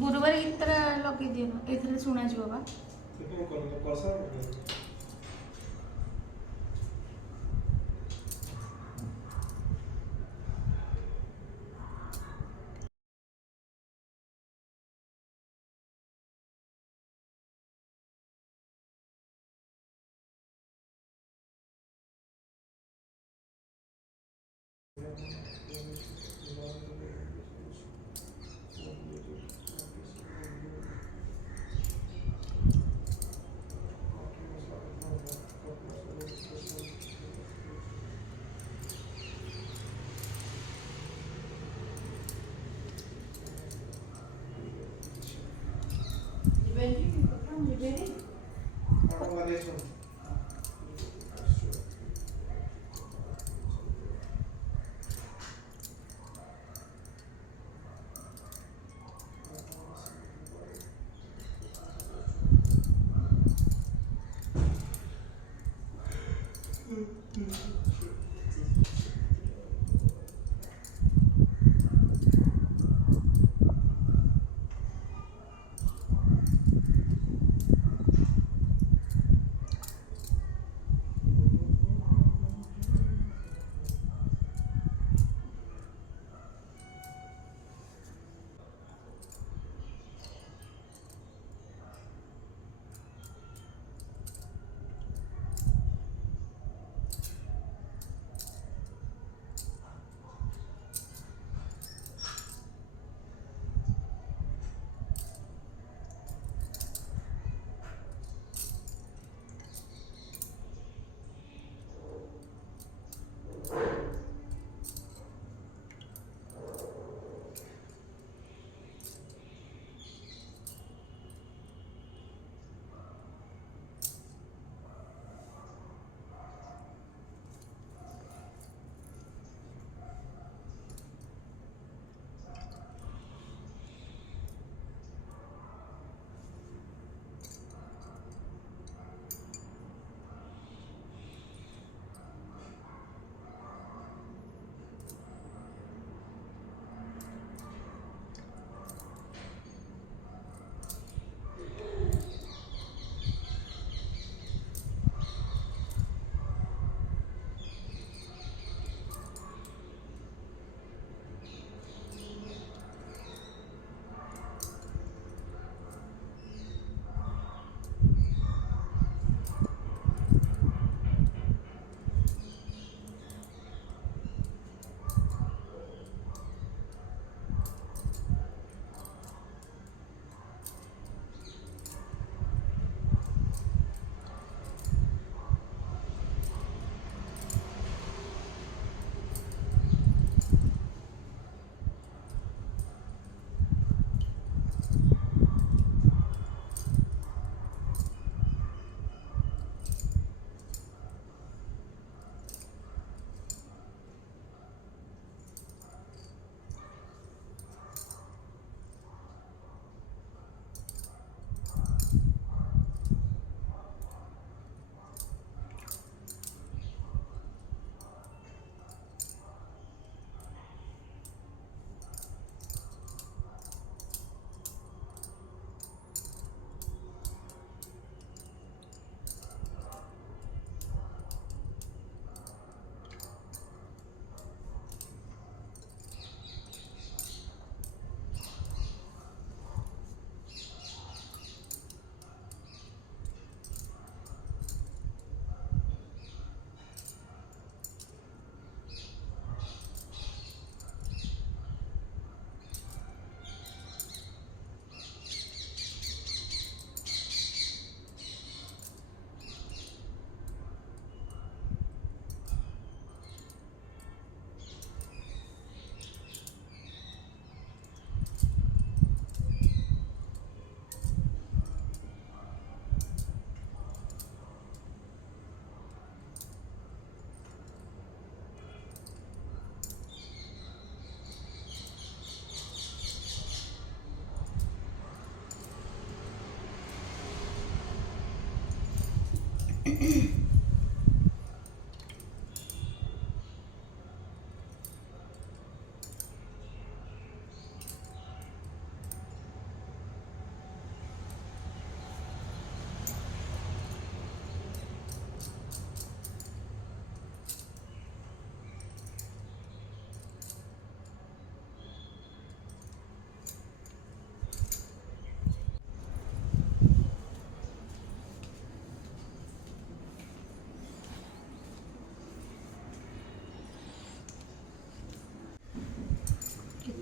ଗୁରୁବାର ଗୀତଟା ଲଗେଇ ଦିଅ, ଏଥିରେ ଶୁଣାଯିବ ବା।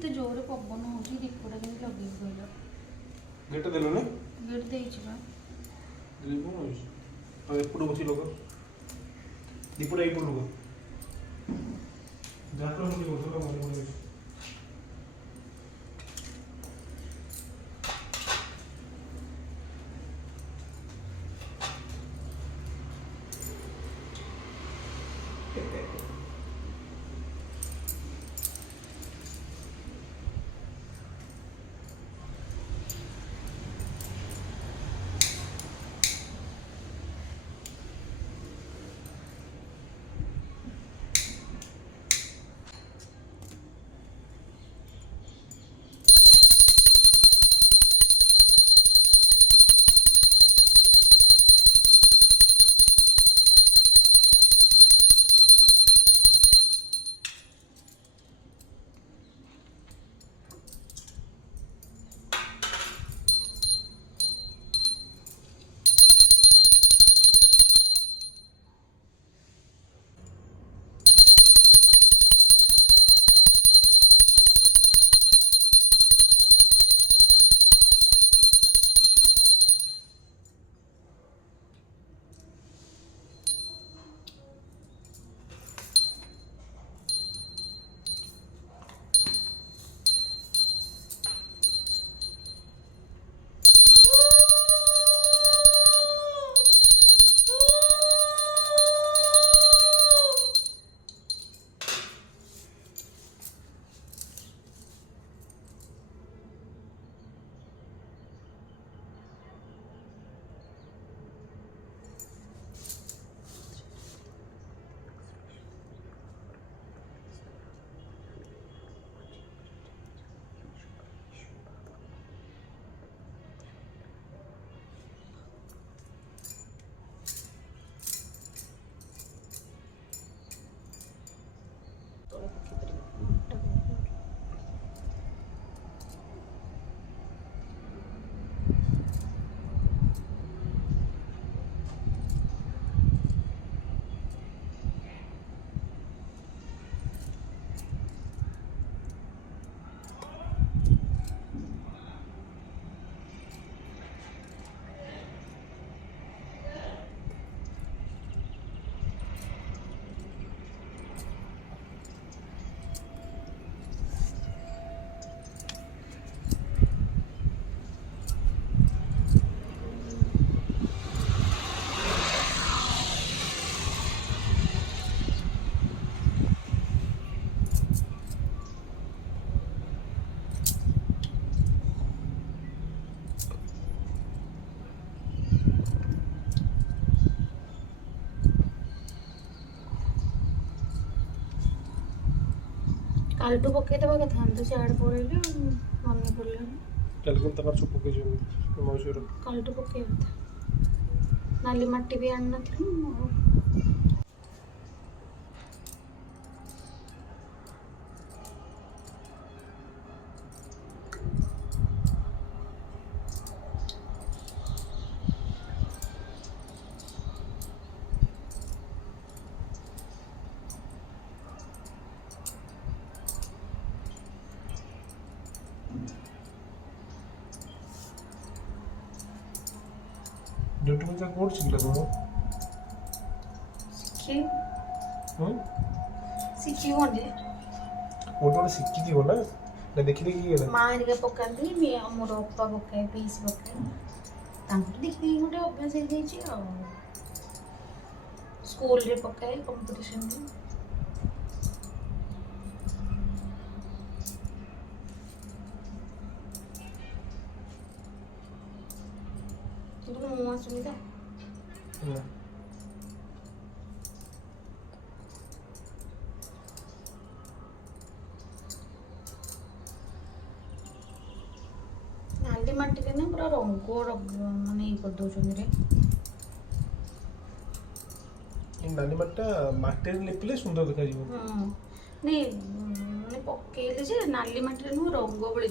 ଏତେ ଜୋରରେ ପବନ ହେଉଛି ଦୀପଟା କେମିତି ଲଗେଇକି କହିଲ? ଗେଟ୍ ଦେଲୁ ନା ଗେଟ୍ ଦେଇଛି ବା। କ'ଣ ହେଉଛି ଆଉ ଏପଟୁ ବସି ଲୋକ ଦୀପଟା ଏଇପଟୁ ଲୋକ ଯାହା ମନେ କାଲିଠୁ ପକେଇଦେବା କଥା ଆମେ ତ ସିଆଡ଼େ ପଳେଇଲେ ମନେ ପଡ଼ିଲାନି। କାଲି କିନ୍ତୁ ତାଙ୍କର ସବୁ ପକେଇଯିବ ମୈଶୂର କାଲିଠୁ ପକେଇବା କଥା। ନାଲି ମାଟି ବି ଆଣିନଥିଲୁ ଆଉ। यूट्यूब से कोड सीख लो ଶିଖି तुम ଶିଖିବ ଯେ कोड वाले सीखी थी बोला ना देखी देखी गला ମା ହେରିକା ପକାନ୍ତି ମୋର ଅପା ପକାଏ ପିଇସି ପକାଏ ତାଙ୍କଠୁ ଦେଖି ଦେଖି ଗୋଟେ ଅଭ୍ୟାସ ହେଇଯାଇଛି ଆଉ। ସ୍କୁଲରେ ପକାଏ କମ୍ପିଟିସନରେ। କିନ୍ତୁ ମୁଁ ଆସୁନି ତ। ନାଲି ମାଟିରେ ନା ପୁରା ରଙ୍ଗ ମାନେ ଇଏ କରିଦେଉଛନ୍ତି ରେ। ନାଲି ମାଟିଟା ମାଟିରେ ଲିପିଲେ ସୁନ୍ଦର ଦେଖାଯିବ। ନାଇଁ ମାନେ ପକେଇଲେ ଯେ ନାଲି ମାଟିରେ ନୁହଁ ରଙ୍ଗ ଭଳି